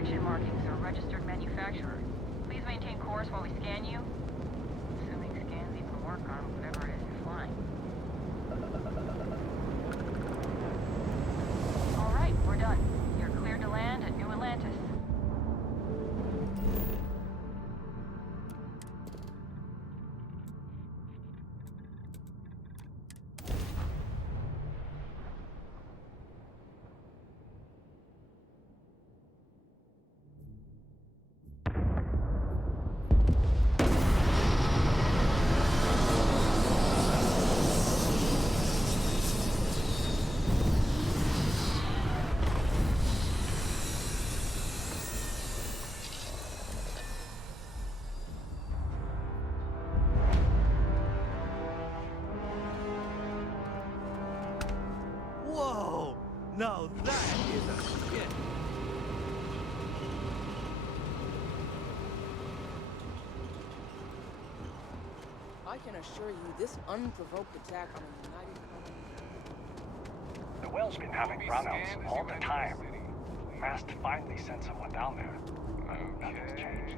extraction markings or registered manufacturer. Please maintain course while we scan you. Assuming scans even work on whatever it is you're flying. All right, we're done. You're cleared to land at New Atlantis. Whoa! Now that is a shit! I can assure you this unprovoked attack on a United The whale's been having brownouts all the time. Mast finally sent someone down there. Nothing's changed.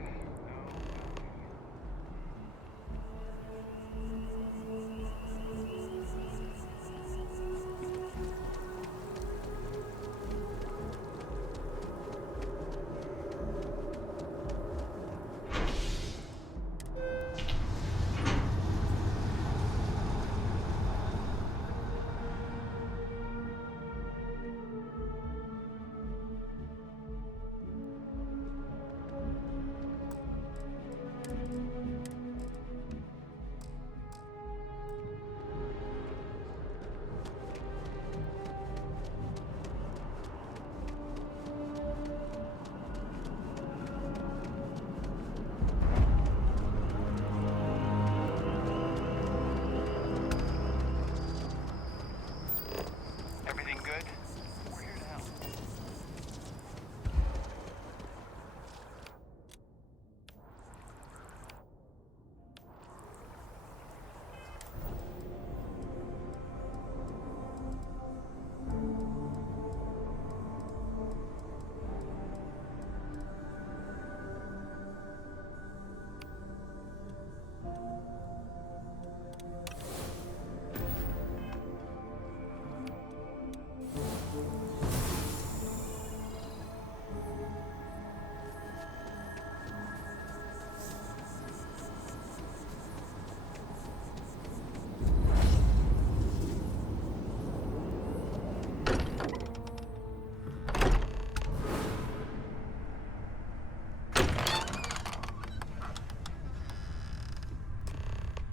Everything good? We're here to help.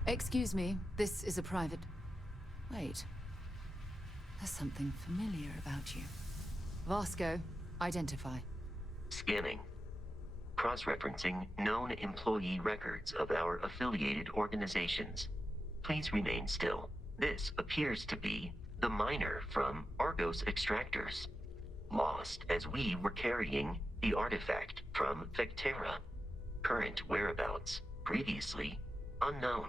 Excuse me, this is a private... Wait. There's something familiar about you. Vasco, identify. Scanning. Cross-referencing known employee records of our affiliated organizations. Please remain still. This appears to be the miner from Argos Extractors. Lost as we were carrying the artifact from Vectera. Current whereabouts, previously unknown.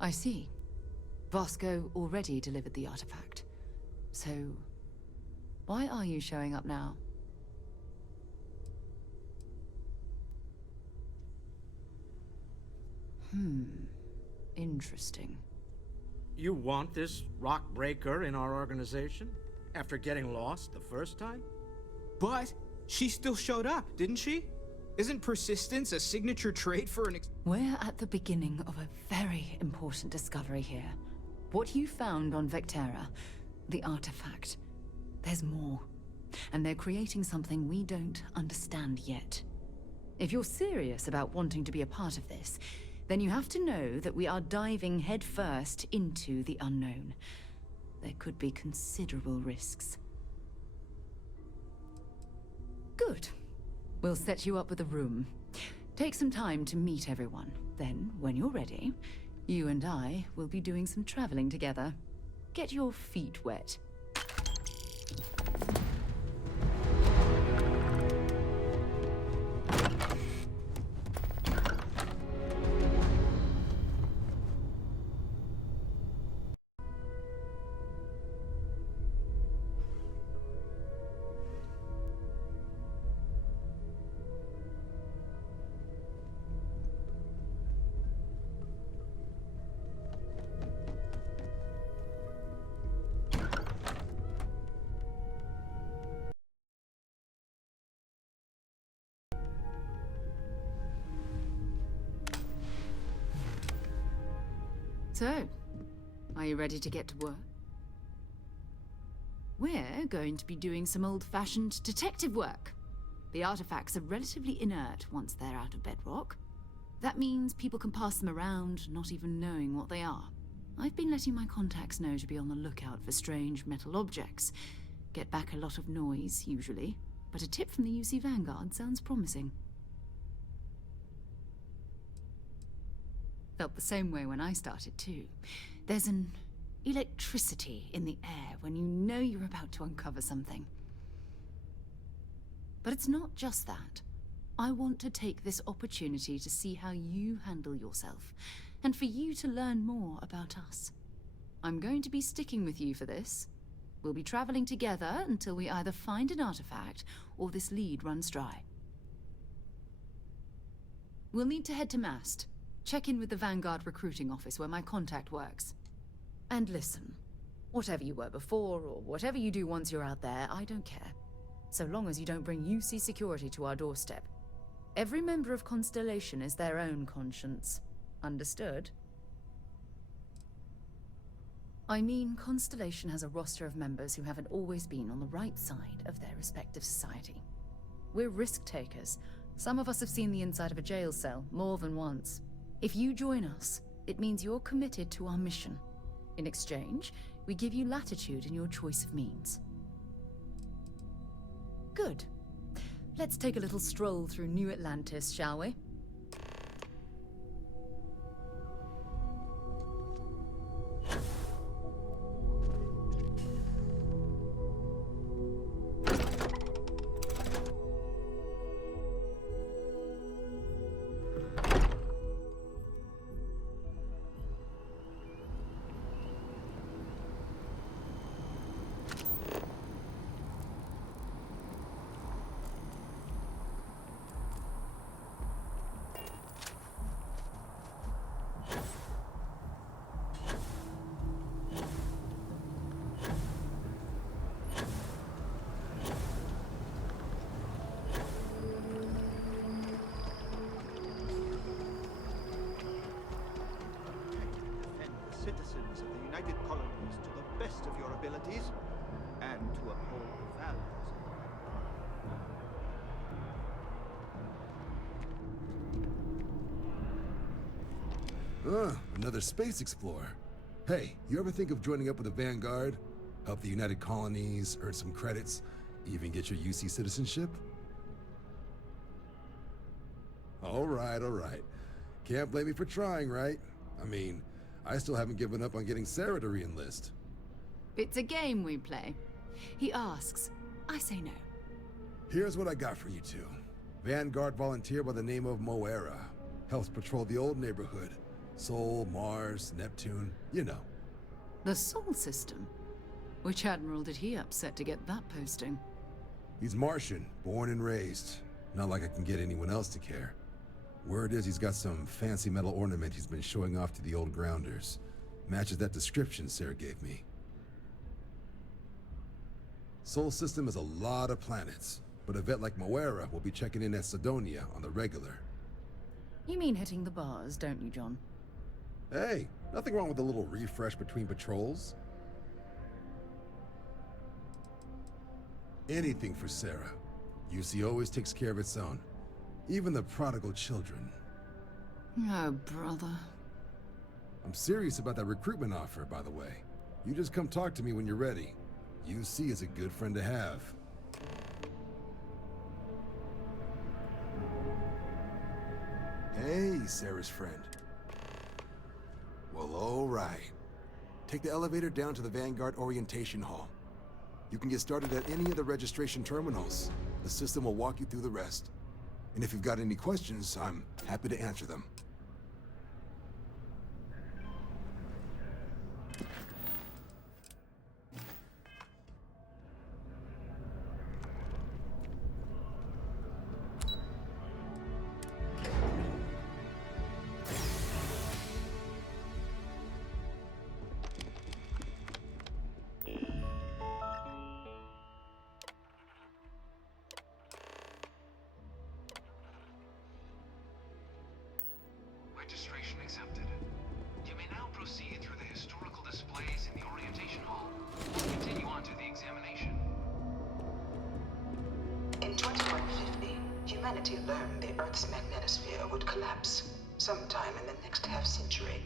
I see. Vasco already delivered the artifact. So, why are you showing up now? Interesting. You want this rock breaker in our organization? After getting lost the first time? But she still showed up, didn't she? Isn't persistence a signature trait for an We're at the beginning of a very important discovery here. What you found on Vectera, the artifact. There's more. And they're creating something we don't understand yet. If you're serious about wanting to be a part of this, then you have to know that we are diving headfirst into the unknown. There could be considerable risks. Good. We'll set you up with a room. Take some time to meet everyone. Then, when you're ready, you and I will be doing some traveling together. Get your feet wet. So, are you ready to get to work? We're going to be doing some old-fashioned detective work. The artifacts are relatively inert once they're out of bedrock. That means people can pass them around, not even knowing what they are. I've been letting my contacts know to be on the lookout for strange metal objects. Get back a lot of noise, usually, but a tip from the UC Vanguard sounds promising. Felt the same way when I started, too. There's an electricity in the air when you know you're about to uncover something. But it's not just that. I want to take this opportunity to see how you handle yourself, and for you to learn more about us. I'm going to be sticking with you for this. We'll be traveling together until we either find an artifact or this lead runs dry. We'll need to head to Mast. Check in with the Vanguard recruiting office where my contact works. And listen, whatever you were before or whatever you do once you're out there, I don't care. So long as you don't bring UC security to our doorstep. Every member of Constellation is their own conscience. Understood? I mean, Constellation has a roster of members who haven't always been on the right side of their respective society. We're risk takers. Some of us have seen the inside of a jail cell more than once. If you join us, it means you're committed to our mission. In exchange, we give you latitude in your choice of means. Good. Let's take a little stroll through New Atlantis, shall we? Defend the citizens of the United Colonies to the best of your abilities, and to uphold the values of Another space explorer. Hey, you ever think of joining up with the Vanguard? Help the United Colonies, earn some credits, even get your UC citizenship? All right, all right. Can't blame me for trying, right? I mean, I still haven't given up on getting Sarah to re-enlist. It's a game we play. He asks, I say no. Here's what I got for you two. Vanguard volunteer by the name of Moera. Helps patrol the old neighborhood. Sol, Mars, Neptune, you know. The Sol system? Which admiral did he upset to get that posting? He's Martian, born and raised. Not like I can get anyone else to care. Word is he's got some fancy metal ornament he's been showing off to the old grounders. Matches that description Sarah gave me. Sol system is a lot of planets, but a vet like Moera will be checking in at Sidonia on the regular. You mean hitting the bars, don't you, John? Hey, nothing wrong with a little refresh between patrols. Anything for Sarah. UC always takes care of its own. Even the prodigal children. Oh, brother. I'm serious about that recruitment offer, by the way. You just come talk to me when you're ready. UC is a good friend to have. Hey, Sarah's friend. Well, all right. Take the elevator down to the Vanguard Orientation Hall. You can get started at any of the registration terminals. The system will walk you through the rest. And if you've got any questions, I'm happy to answer them. humanity learned the Earth's magnetosphere would collapse sometime in the next half-century,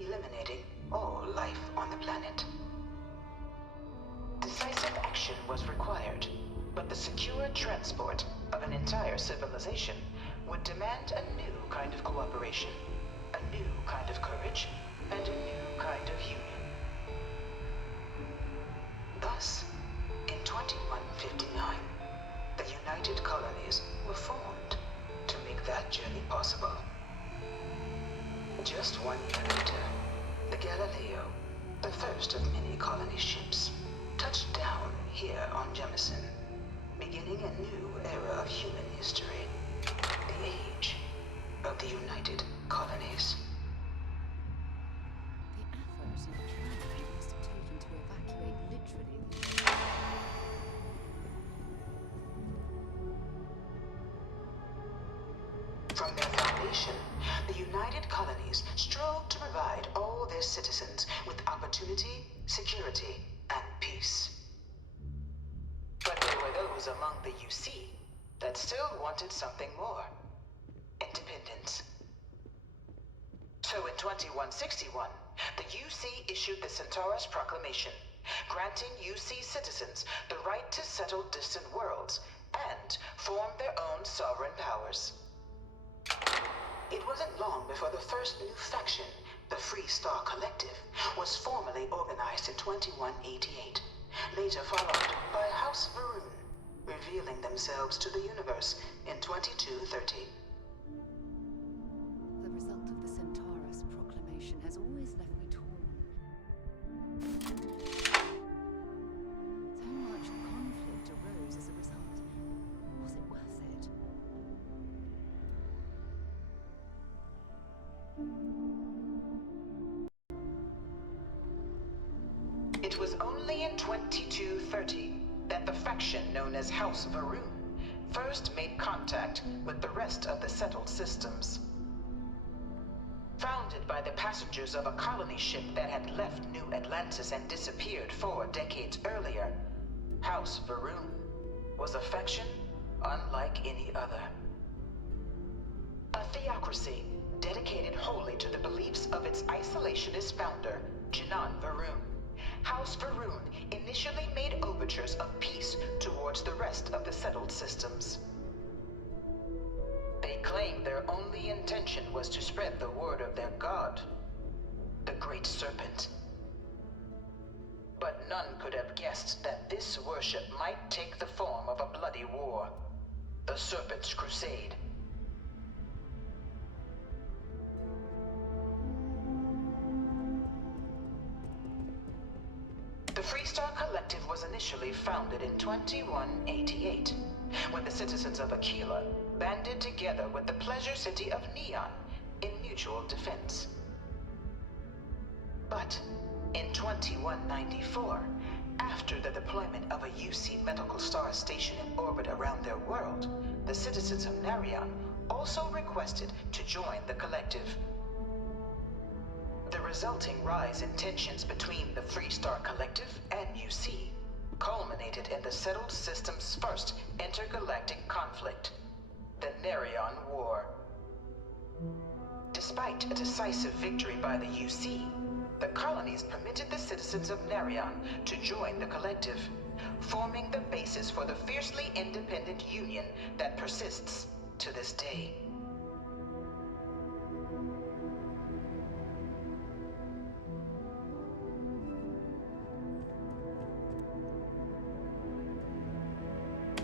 eliminating all life on the planet. Decisive action was required, but the secure transport of an entire civilization would demand a new kind of cooperation, a new kind of courage, and a new kind of union. Thus, in 2159, the United Colonies were formed to make that journey possible. Just 1 year later, the Galileo, the first of many colony ships, touched down here on Jemison, beginning a new era of human history, the age of the United Colonies. The effort and planning it must have taken to evacuate literally the... From their foundation, the United Colonies strove to provide all their citizens with opportunity, security, and peace. But there were those among the UC that still wanted something more. Independence. So in 2161, the UC issued the Centaurus Proclamation, granting UC citizens the right to settle distant worlds and form their own sovereign powers. It wasn't long before the first new faction, the Free Star Collective, was formally organized in 2188, later followed by House Varun, revealing themselves to the universe in 2230. The result of the Centaurus proclamation has always left me torn. So much conflict arose as a result. Was it worth it? It was only in 2230 that the faction known as House Varun first made contact with the rest of the settled systems. Founded by the passengers of a colony ship that had left New Atlantis and disappeared 4 decades earlier, House Varun was a faction unlike any other. A theocracy dedicated wholly to the beliefs of its isolationist founder, Janan Varun. House Varun initially made overtures of peace towards the rest of the settled systems. They claimed their only intention was to spread the word of their god, the Great Serpent. But none could have guessed that this worship might take the form of a bloody war, the Serpent's Crusade. The Freestar Collective was initially founded in 2188, when the citizens of Aquila banded together with the pleasure city of Neon in mutual defense. But in 2194, after the deployment of a UC medical star station in orbit around their world, the citizens of Narion also requested to join the collective. The resulting rise in tensions between the Freestar Collective and UC culminated in the settled system's first intergalactic conflict, the Narion War. Despite a decisive victory by the UC, the colonies permitted the citizens of Narion to join the collective, forming the basis for the fiercely independent union that persists to this day.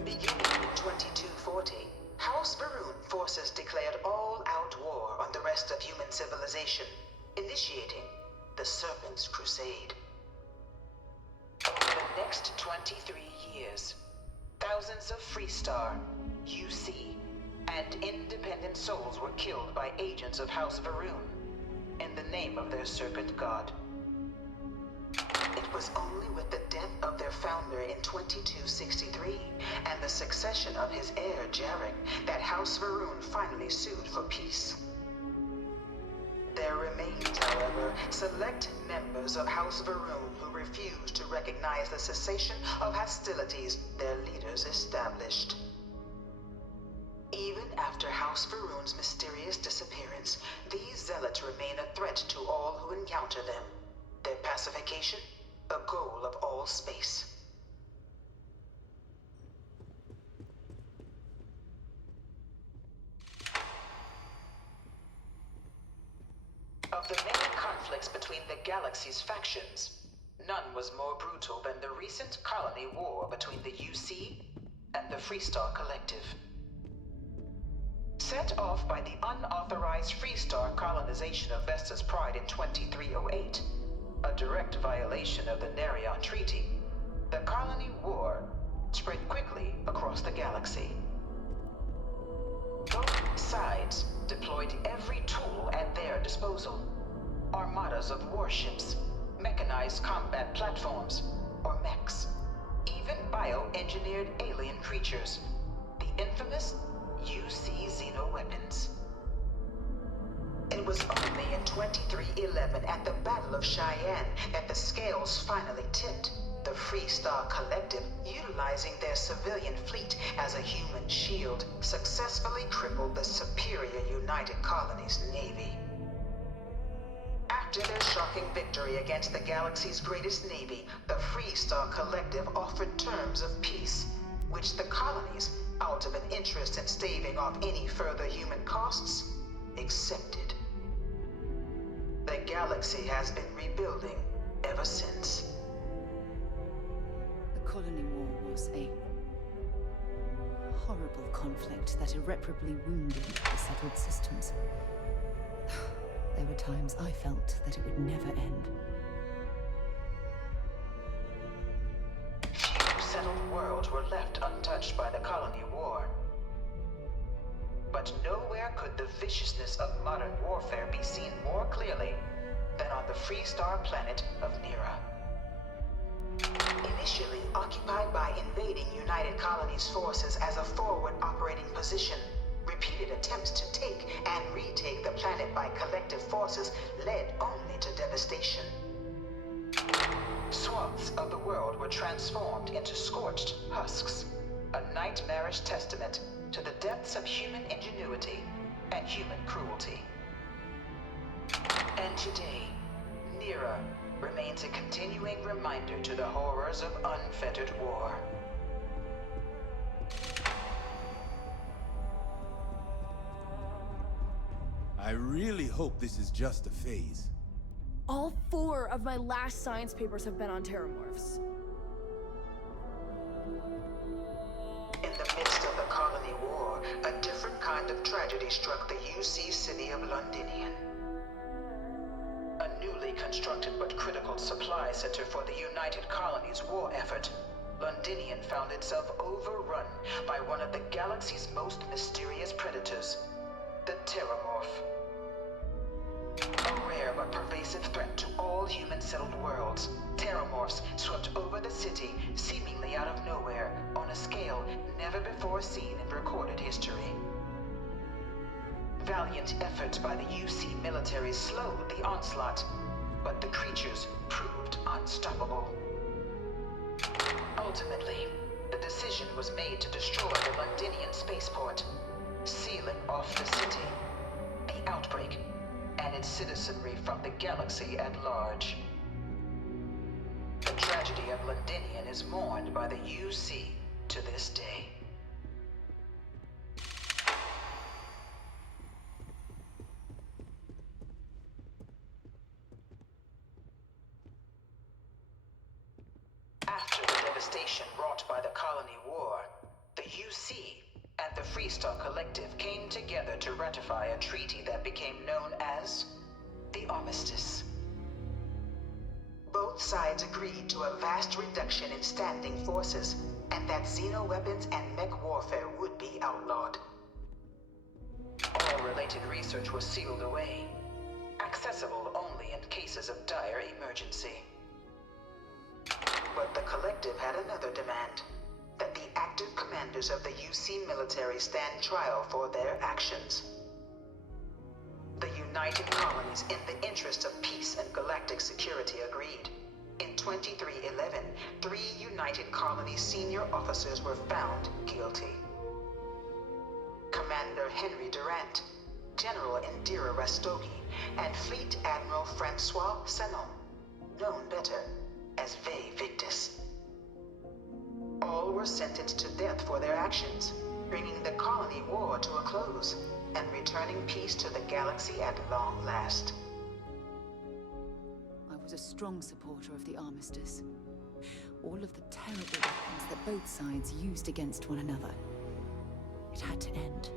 Beginning in 2240, House Varun forces declared all-out war on the rest of human civilization, initiating the Serpent's Crusade. Over the next 23 years, thousands of Freestar, UC, and independent souls were killed by agents of House Varun in the name of their serpent god. It was only with the death of their founder in 2263 and the succession of his heir, Jarek, that House Varun finally sued for peace. There remained, however, select members of House Varun who refused to recognize the cessation of hostilities their leaders established. After House Faroon's mysterious disappearance, these zealots remain a threat to all who encounter them. Their pacification, a goal of all space. Of the many conflicts between the galaxy's factions, none was more brutal than the recent colony war between the UC and the Freestar Collective. Set off by the unauthorized Freestar colonization of Vesta's Pride in 2308, a direct violation of the Nerion Treaty, the colony war spread quickly across the galaxy. Both sides deployed every tool at their disposal. Armadas of warships, mechanized combat platforms, or mechs, even bioengineered alien creatures, the infamous UC xenoweapons. It was only in 2311 at the Battle of Cheyenne that the scales finally tipped. The Freestar Collective, utilizing their civilian fleet as a human shield, successfully crippled the superior United Colonies Navy. After their shocking victory against the galaxy's greatest navy, the Freestar Collective offered terms of peace, which the colonies, out of an interest in staving off any further human costs, accepted. The galaxy has been rebuilding ever since. The colony war was a horrible conflict that irreparably wounded the settled systems. There were times I felt that it would never end. Few settled worlds were left untouched by the colony war. But nowhere could the viciousness of modern warfare be seen more clearly than on the Freestar planet of Nera. Initially occupied by invading United Colonies forces as a forward operating position, repeated attempts to take and retake the planet by collective forces led only to devastation. Swaths of the world were transformed into scorched husks, a nightmarish testament to the depths of human ingenuity and human cruelty. And today, Nera remains a continuing reminder to the horrors of unfettered war. I really hope this is just a phase. All 4 of my last science papers have been on terramorphs. In the midst of the colony war, a different kind of tragedy struck the UC city of Londinian. A newly constructed but critical supply center for the United Colonies' war effort, Londinian found itself overrun by one of the galaxy's most mysterious predators, the Terramorph. A rare but pervasive threat to all human-settled worlds, Terramorphs swept over the city seemingly out of nowhere on a scale never before seen in recorded history. Valiant efforts by the UC military slowed the onslaught, but the creatures proved unstoppable. Ultimately, the decision was made to destroy the Londinian spaceport, sealing off the city, the outbreak, and its citizenry from the galaxy at large. The tragedy of Londinian is mourned by the UC to this day. After the devastation wrought by the colony war, the UC and the Freestar Collective came together to ratify a treaty that became known as the Armistice. Both sides agreed to a vast reduction in standing forces, and that xenoweapons and mech warfare would be outlawed. All related research was sealed away, accessible only in cases of dire emergency. But the Collective had another demand: that the active commanders of the UC military stand trial for their actions. The United Colonies, in the interest of peace and galactic security, agreed. In 2311, 3 United Colonies senior officers were found guilty. Commander Henry Durant, General Indira Rastogi, and Fleet Admiral Francois Sanon, known better as Ve Victus. All were sentenced to death for their actions, bringing the colony war to a close and returning peace to the galaxy at long last. I was a strong supporter of the armistice. All of the terrible weapons that both sides used against one another. It had to end.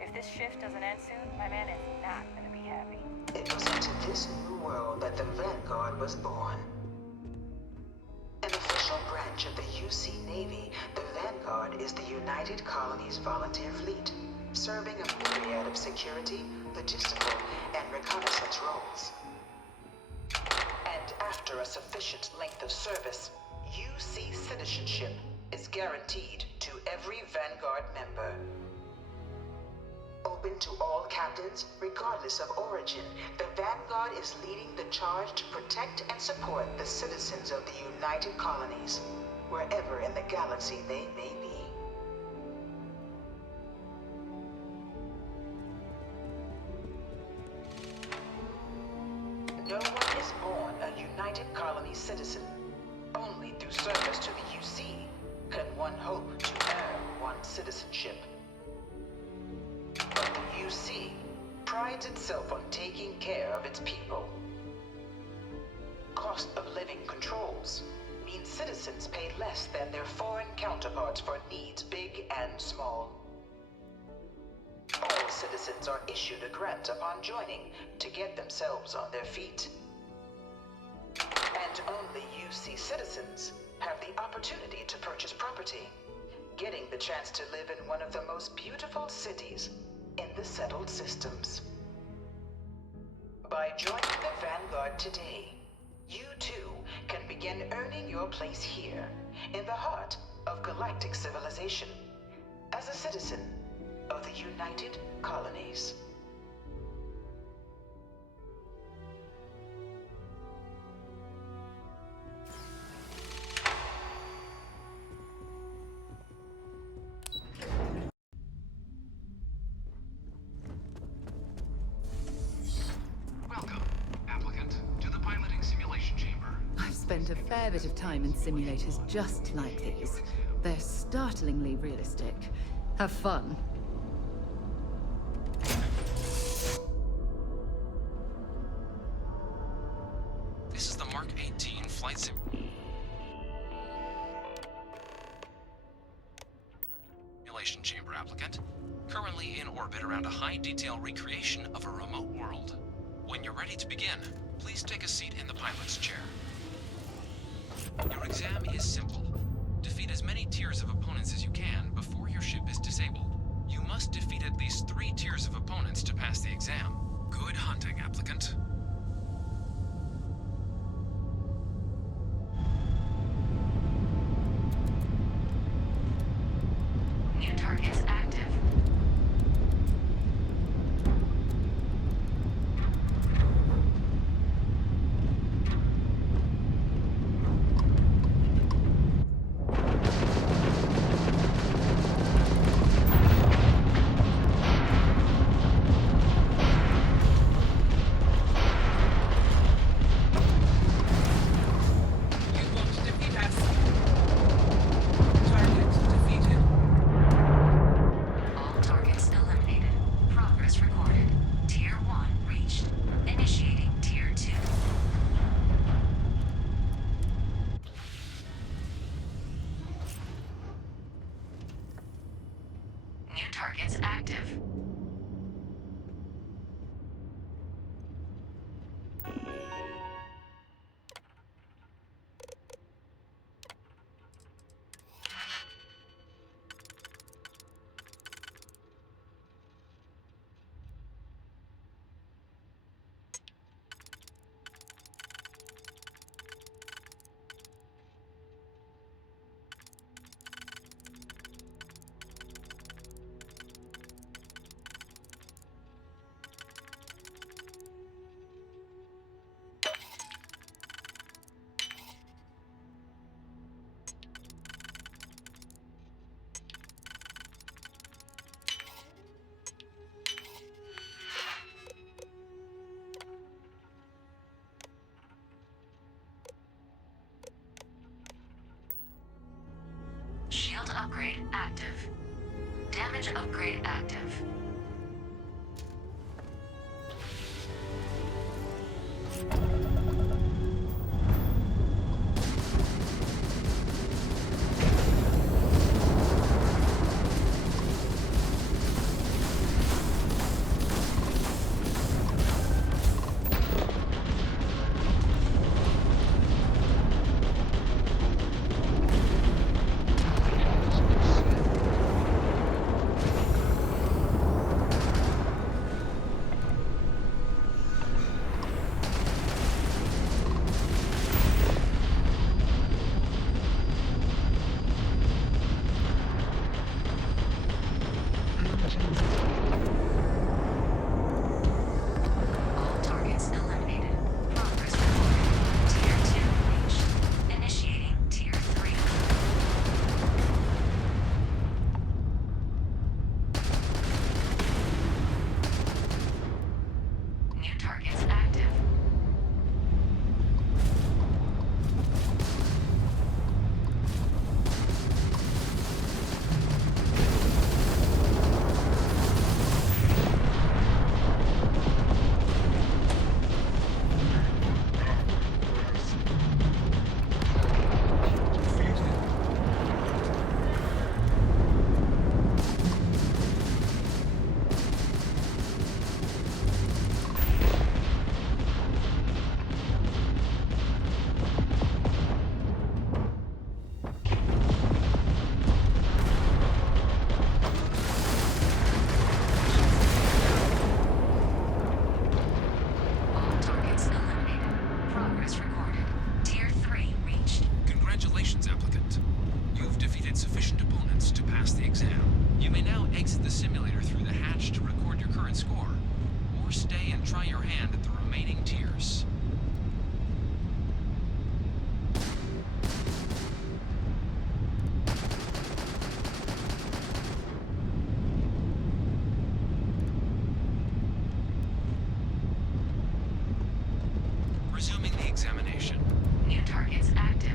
If this shift doesn't end soon, my man is not gonna be happy. It was into this new world that the Vanguard was born. An official branch of the UC Navy, the Vanguard is the United Colonies Volunteer Fleet, serving a myriad of security, logistical, and reconnaissance roles. And after a sufficient length of service, UC citizenship is guaranteed to every Vanguard member. Open to all captains, regardless of origin, the Vanguard is leading the charge to protect and support the citizens of the United Colonies, wherever in the galaxy they may be. No one is born a United Colony citizen. Only through service to the UC can one hope to earn one's citizenship. But the UC prides itself on taking care of its people. Cost of living controls mean citizens pay less than their foreign counterparts for needs big and small. All citizens are issued a grant upon joining to get themselves on their feet. And only UC citizens have the opportunity to purchase property, getting the chance to live in one of the most beautiful cities in the settled systems. By joining the Vanguard today, you too can begin earning your place here, in the heart of galactic civilization, as a citizen of the United Colonies. Welcome, applicant, to the piloting simulation chamber. I've spent a fair bit of time in simulators just like these. They're startlingly realistic. Have fun. This is the Mark 18 flight simulation chamber applicant, currently in orbit around a high-detail recreation of a remote world. When you're ready to begin, please take a seat in the pilot's chair. Your exam is simple. Defeat as many tiers of opponents as you can before your ship is disabled. You must defeat at least 3 tiers of opponents to pass the exam. Good hunting, applicant. New targets active. All targets eliminated. Progress recorded. Tier 1 reached. Initiating Tier 2. New targets active. upgrade active. Damage upgrade active. All targets eliminated. Progress reported. Tier 2 reached. Initiating Tier 3. New targets active. All targets eliminated. Progress recorded. Tier 3 reached. Congratulations, applicant. You've defeated sufficient opponents to pass the exam. You may now exit the simulator through the hatch to record your current score, or stay and try your hand at the remaining tiers. Resuming the examination. New targets active.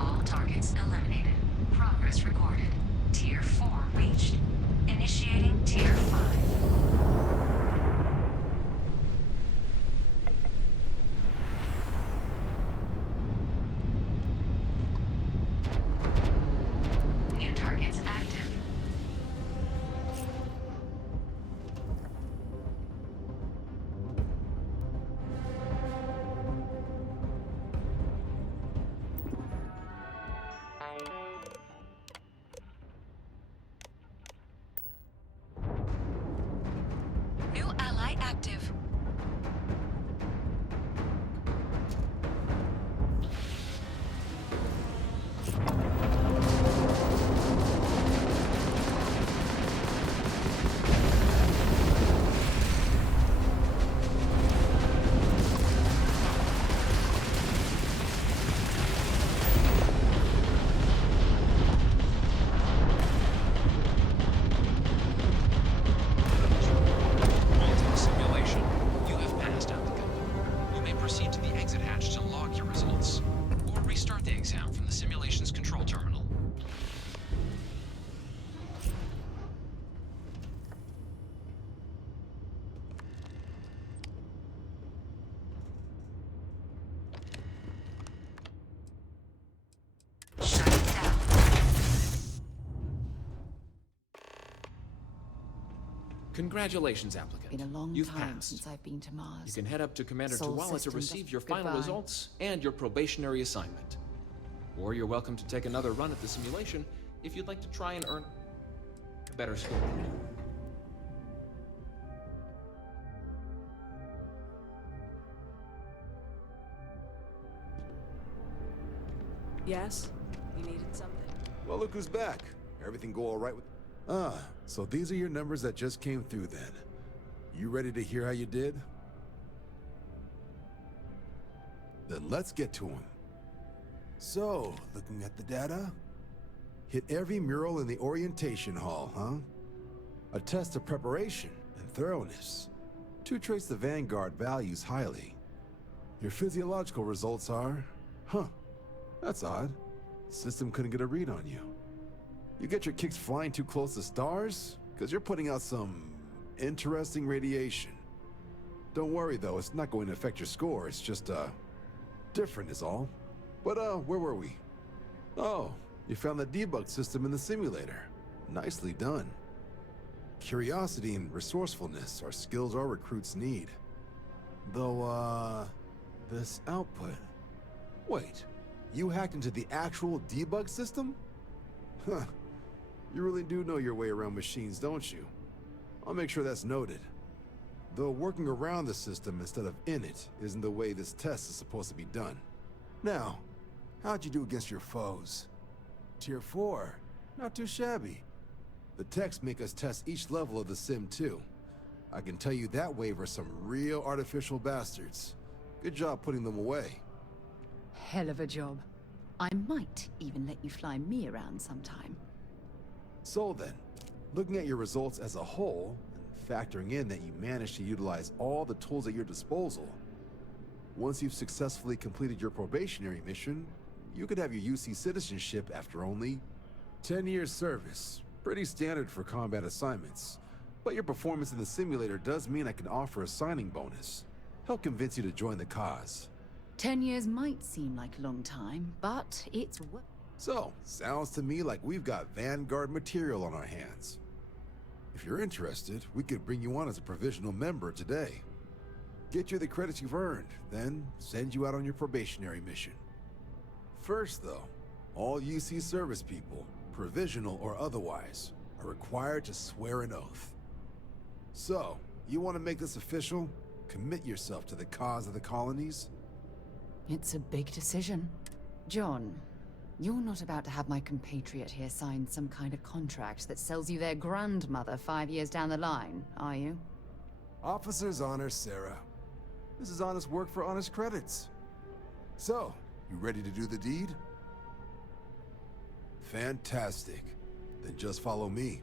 All targets eliminated. Progress recorded. Tier 4 reached. Initiating Tier 5. New targets active. New ally active. Ultimate simulation. You have passed, applicant. You may proceed to the exit hatch to log your results, or restart the exam from the simulation's control terminal. Shut it down. Congratulations, applicant. Been a long You've time passed. since I've been to Mars. You can head up to Commander Sol Tuala to systems receive are- your final Goodbye. results and your probationary assignment. Or you're welcome to take another run at the simulation if you'd like to try and earn a better score. Yes? You needed something? Well, look who's back. Everything go all right with... Ah, so these are your numbers that just came through then. You ready to hear how you did? Then let's get to them. So, looking at the data, hit every mural in the orientation hall, huh? A test of preparation and thoroughness. Two traits the Vanguard values highly. Your physiological results are... Huh, that's odd. System couldn't get a read on you. You get your kicks flying too close to stars? Because you're putting out some interesting radiation. Don't worry though, it's not going to affect your score, it's just, different is all. But, where were we? Oh, you found the debug system in the simulator. Nicely done. Curiosity and resourcefulness are skills our recruits need. Though, this output... Wait, you hacked into the actual debug system? Huh, you really do know your way around machines, don't you? I'll make sure that's noted. Though working around the system instead of in it isn't the way this test is supposed to be done. Now, how'd you do against your foes? Tier 4, not too shabby. The techs make us test each level of the sim too. I can tell you that waiver some real artificial bastards. Good job putting them away. Hell of a job. I might even let you fly me around sometime. So then, looking at your results as a whole, and factoring in that you managed to utilize all the tools at your disposal, once you've successfully completed your probationary mission, you could have your UC citizenship after only 10 years service. Pretty standard for combat assignments. But your performance in the simulator does mean I can offer a signing bonus. Help convince you to join the cause. 10 years might seem like a long time, but it's worth... So, sounds to me like we've got Vanguard material on our hands. If you're interested, we could bring you on as a provisional member today. Get you the credits you've earned, then send you out on your probationary mission. First though, all UC service people, provisional or otherwise, are required to swear an oath. So, you want to make this official? Commit yourself to the cause of the colonies? It's a big decision. John, you're not about to have my compatriot here sign some kind of contract that sells you their grandmother 5 years down the line, are you? Officer's honor, Sarah. This is honest work for honest credits. So, you ready to do the deed? Fantastic. Then just follow me.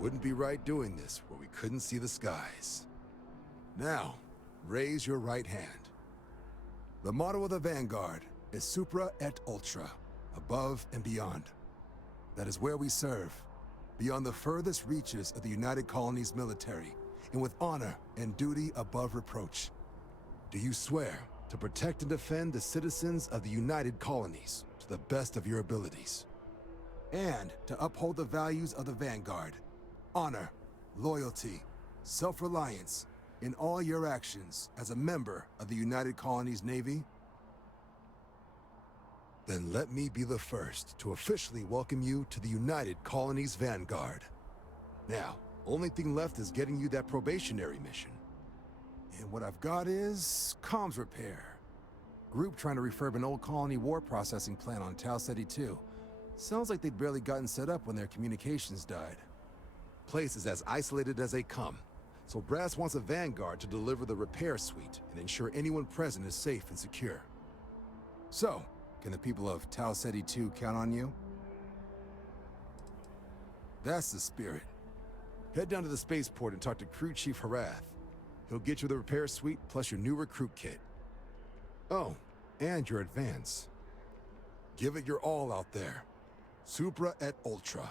Wouldn't be right doing this where we couldn't see the skies. Now, raise your right hand. The motto of the Vanguard is Supra et Ultra, above and beyond. That is where we serve, beyond the furthest reaches of the United Colonies military, and with honor and duty above reproach. Do you swear to protect and defend the citizens of the United Colonies to the best of your abilities? And to uphold the values of the Vanguard, honor, loyalty, self-reliance in all your actions as a member of the United Colonies Navy? Then let me be the first to officially welcome you to the United Colonies Vanguard. Now, Only thing left is getting you that probationary mission. And what I've got is comms repair. Group trying to refurb an old colony war processing plant on Tau Ceti 2. Sounds like they'd barely gotten set up when their communications died. Place is as isolated as they come, so Brass wants a vanguard to deliver the repair suite and ensure anyone present is safe and secure. So, can the people of Tau Ceti 2 count on you? That's the spirit. Head down to the spaceport and talk to Crew Chief Harath. He'll get you the repair suite plus your new recruit kit. Oh, and your advance. Give it your all out there. Supra et Ultra.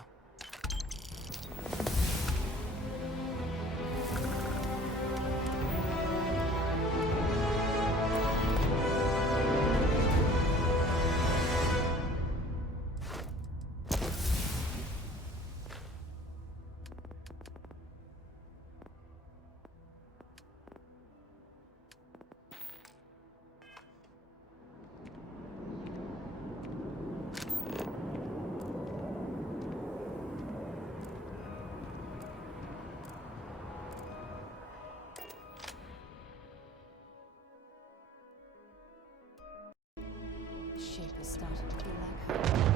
Ship is starting to feel like home.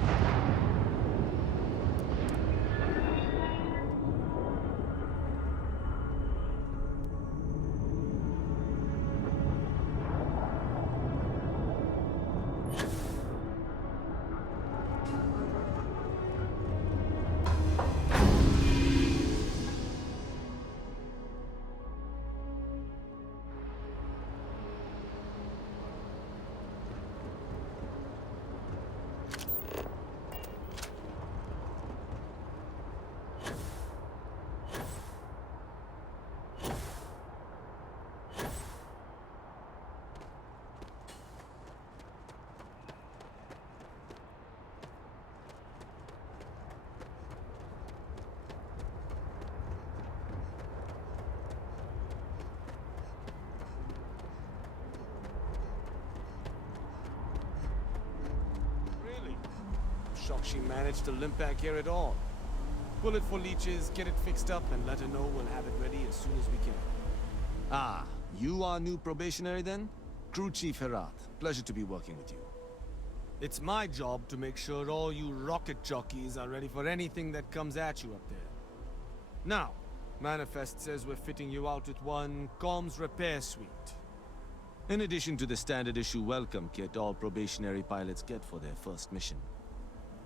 Shocked she managed to limp back here at all. Pull it for leeches, get it fixed up, and let her know we'll have it ready as soon as we can. Ah, you are new probationary then? Crew Chief Herath. Pleasure to be working with you. It's my job to make sure all you rocket jockeys are ready for anything that comes at you up there. Now, Manifest says we're fitting you out with one comms repair suite. In addition to the standard issue welcome kit all probationary pilots get for their first mission.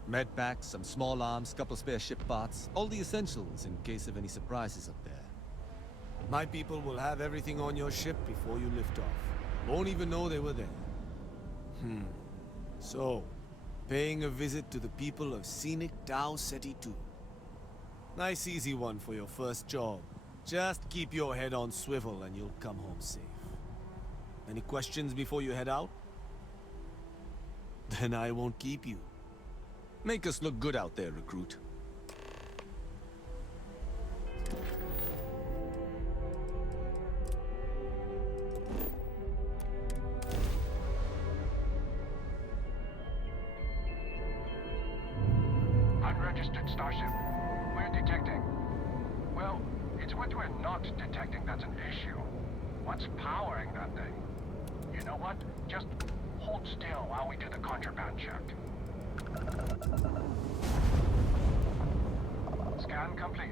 Med packs, some small arms, couple spare ship parts, all the essentials in case of any surprises up there. My people will have everything on your ship before you lift off. Won't even know they were there. So, paying a visit to the people of scenic Tau Ceti 2. Nice easy one for your first job. Just keep your head on swivel and you'll come home safe. Any questions before you head out? Then I won't keep you. Make us look good out there, recruit. Unregistered starship. We're detecting. Well, it's what we're not detecting that's an issue. What's powering that thing? You know what? Just hold still while we do the contraband check. Scan complete.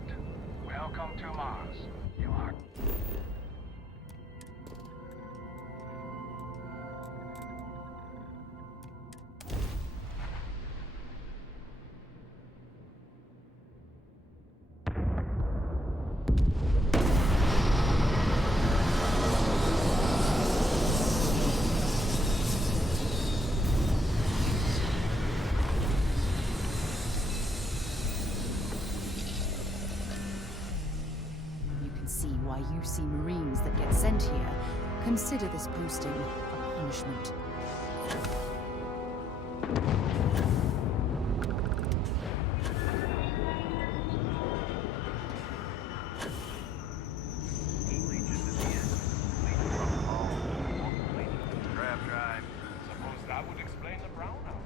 Welcome to Mars. You are... See why you see Marines that get sent here consider this posting a punishment. Suppose that would explain the brownout.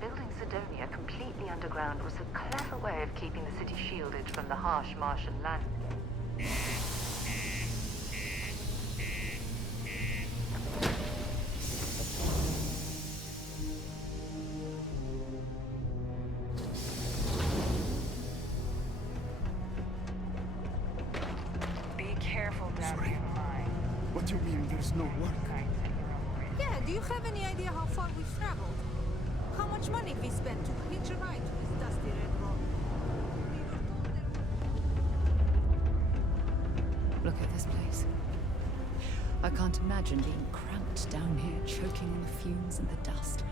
Building Sidonia completely underground was a clever way of keeping the city shielded from the harsh Martian land. Be careful down here. What do you mean there's no work? Yeah, do you have any idea how far we've traveled? How much money we spent to hitch a ride to this dusty red road? Look at this place. I can't imagine being cramped down here, choking on the fumes and the dust.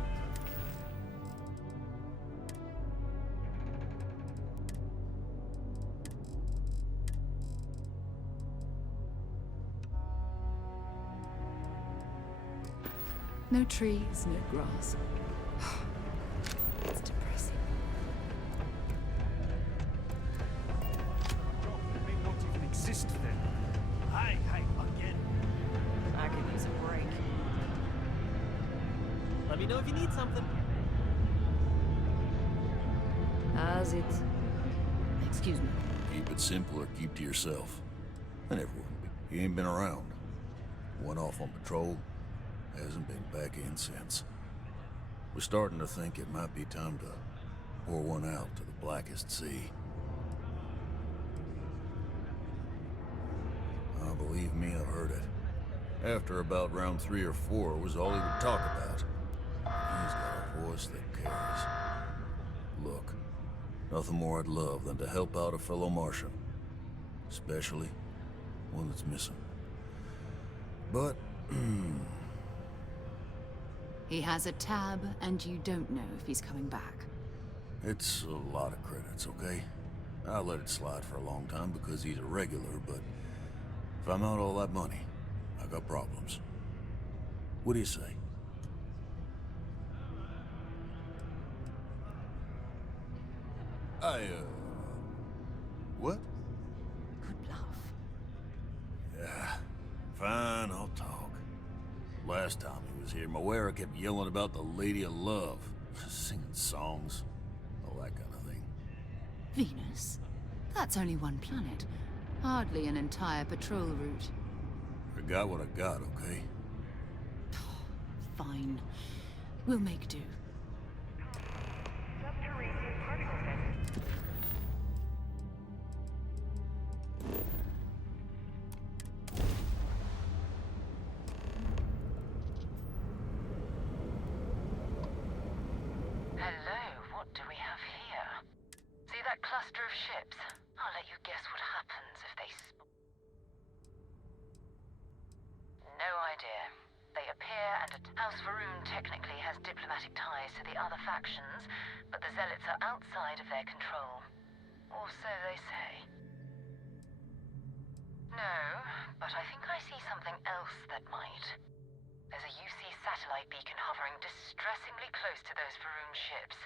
No trees, no grass. It's depressing. It may not even exist then. Hi, again. I could use a break. Let me know if you need something. As it... Excuse me. Keep it simple or keep to yourself. And everyone, he ain't been around. Went off on patrol. Hasn't been back in since. We're starting to think it might be time to pour one out to the blackest sea. Believe me, I've heard it. After about round 3 or 4 was all he would talk about. He's got a voice that carries. Look, nothing more I'd love than to help out a fellow Martian. Especially one that's missing. But, He has a tab, and you don't know if he's coming back. it's a lot of credits, okay? I let it slide for a long time because he's a regular, but if I'm out all that money, I got problems. What do you say? What? Good bluff. Yeah, fine, I'll talk. Last time he was here, Moira kept yelling about the Lady of Love, singing songs, all that kind of thing. Venus? That's only one planet. Hardly an entire patrol route. I got what I got, okay? Fine. We'll make do. Hello, what do we have here? See that cluster of ships? I'll let you guess what happens if they No idea. They appear and House Varun technically has diplomatic ties to the other factions, but the Zealots are outside of their control. Or so they say. No, but I think I see something else that might. There's a UC satellite beacon hovering distressingly close to those Varun ships.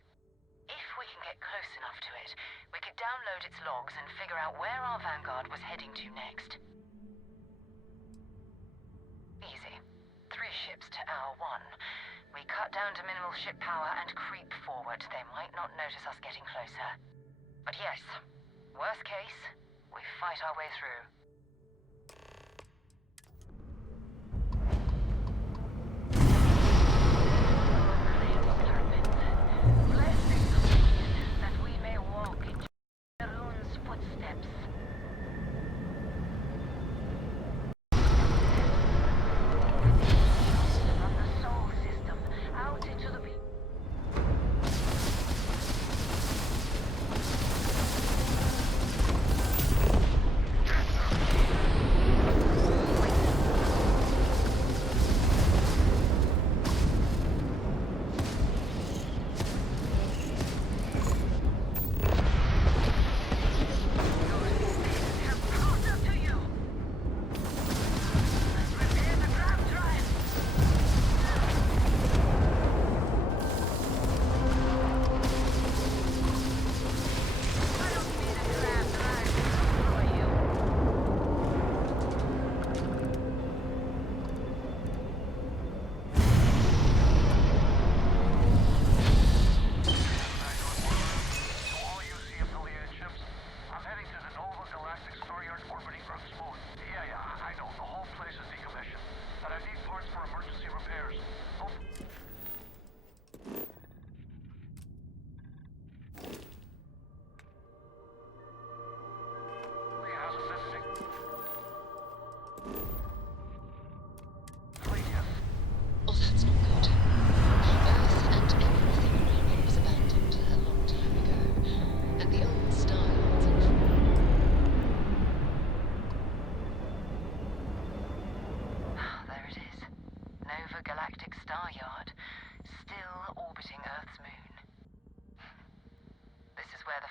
If we can get close enough to it, we could download its logs and figure out where our vanguard was heading to next. Easy. 3 ships to hour 1. We cut down to minimal ship power and creep forward. They might not notice us getting closer. But yes, worst case, we fight our way through.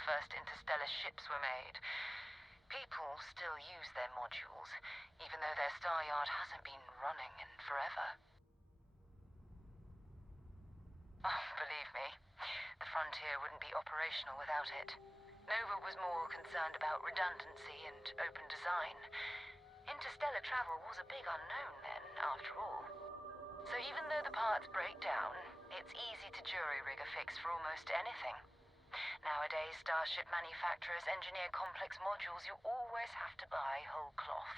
first interstellar ships were made. People still use their modules, even though their star yard hasn't been running in forever. Oh, believe me, the frontier wouldn't be operational without it. Nova was more concerned about redundancy and open design. Interstellar travel was a big unknown then, after all. So even though the parts break down, it's easy to jury-rig a fix for almost anything. Nowadays, starship manufacturers engineer complex modules you always have to buy whole cloth.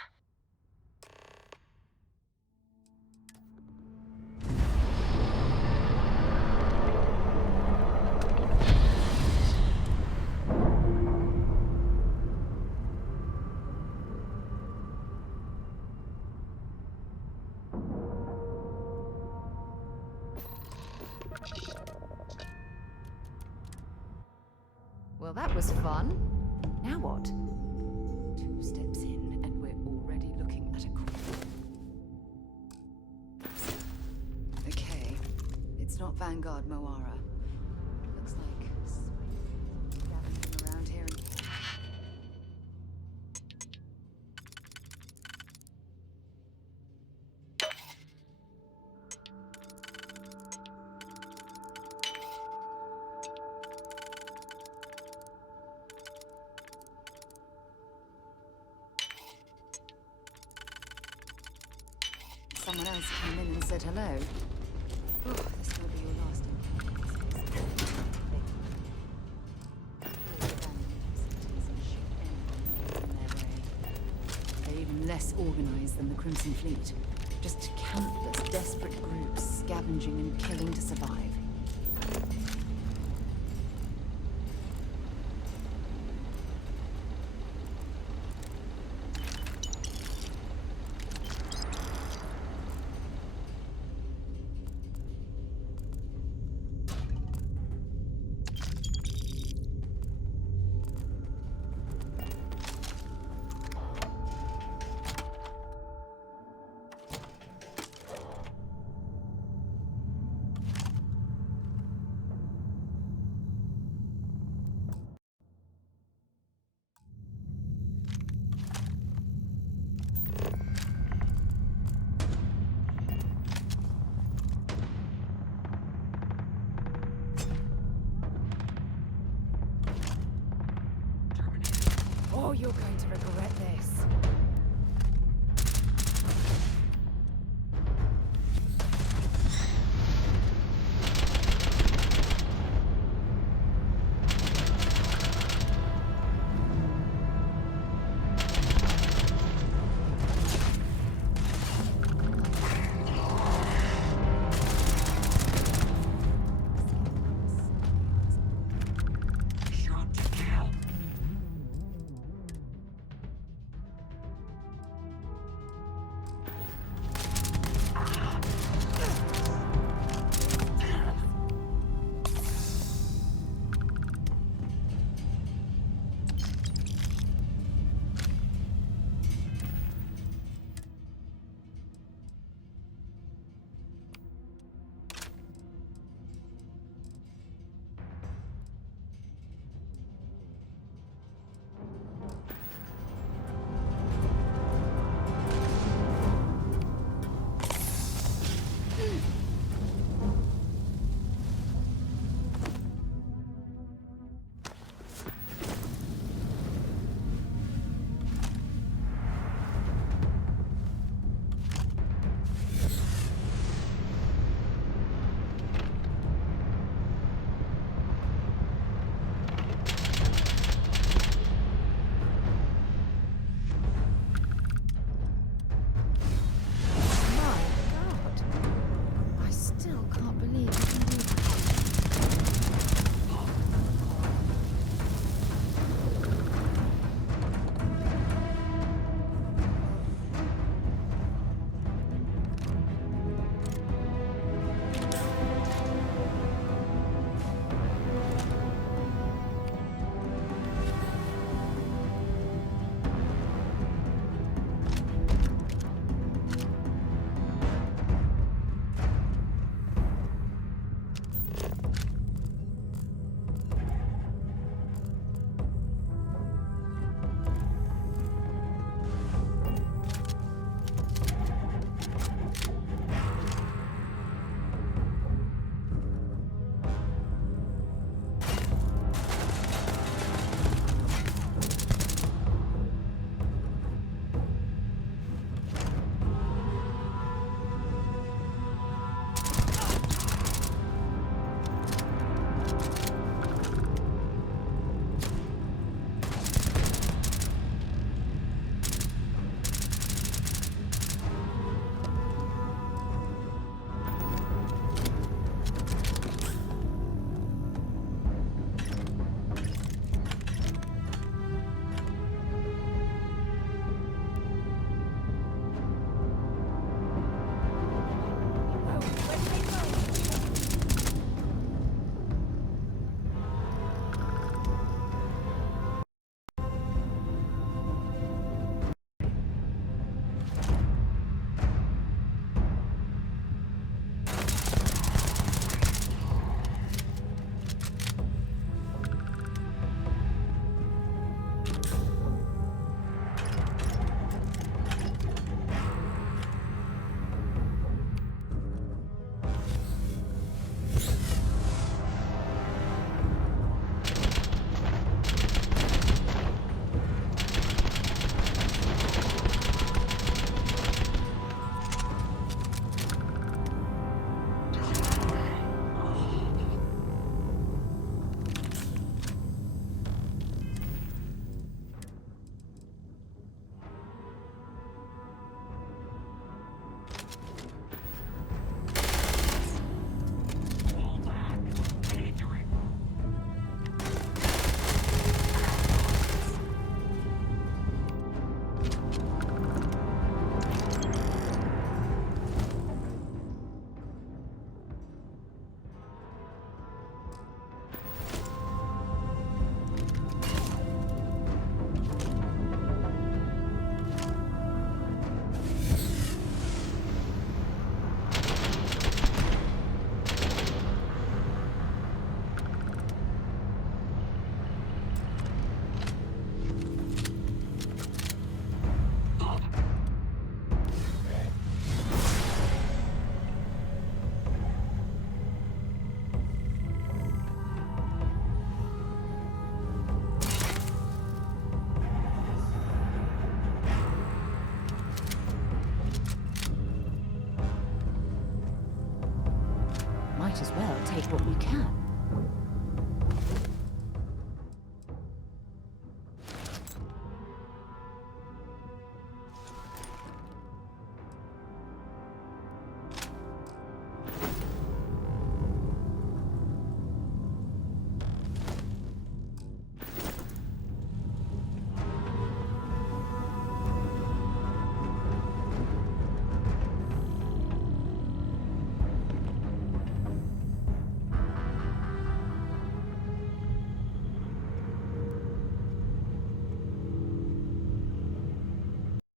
Well, that was fun. Now what? 2 steps in, and we're already looking at a Okay. It's not Vanguard Moara. Looks like scavenging around here. Someone else came in and said hello. Oh, this will be your last They're even less organized than the Crimson Fleet. Just countless desperate groups scavenging and killing to survive. Oh, you're going to regret this. what you can.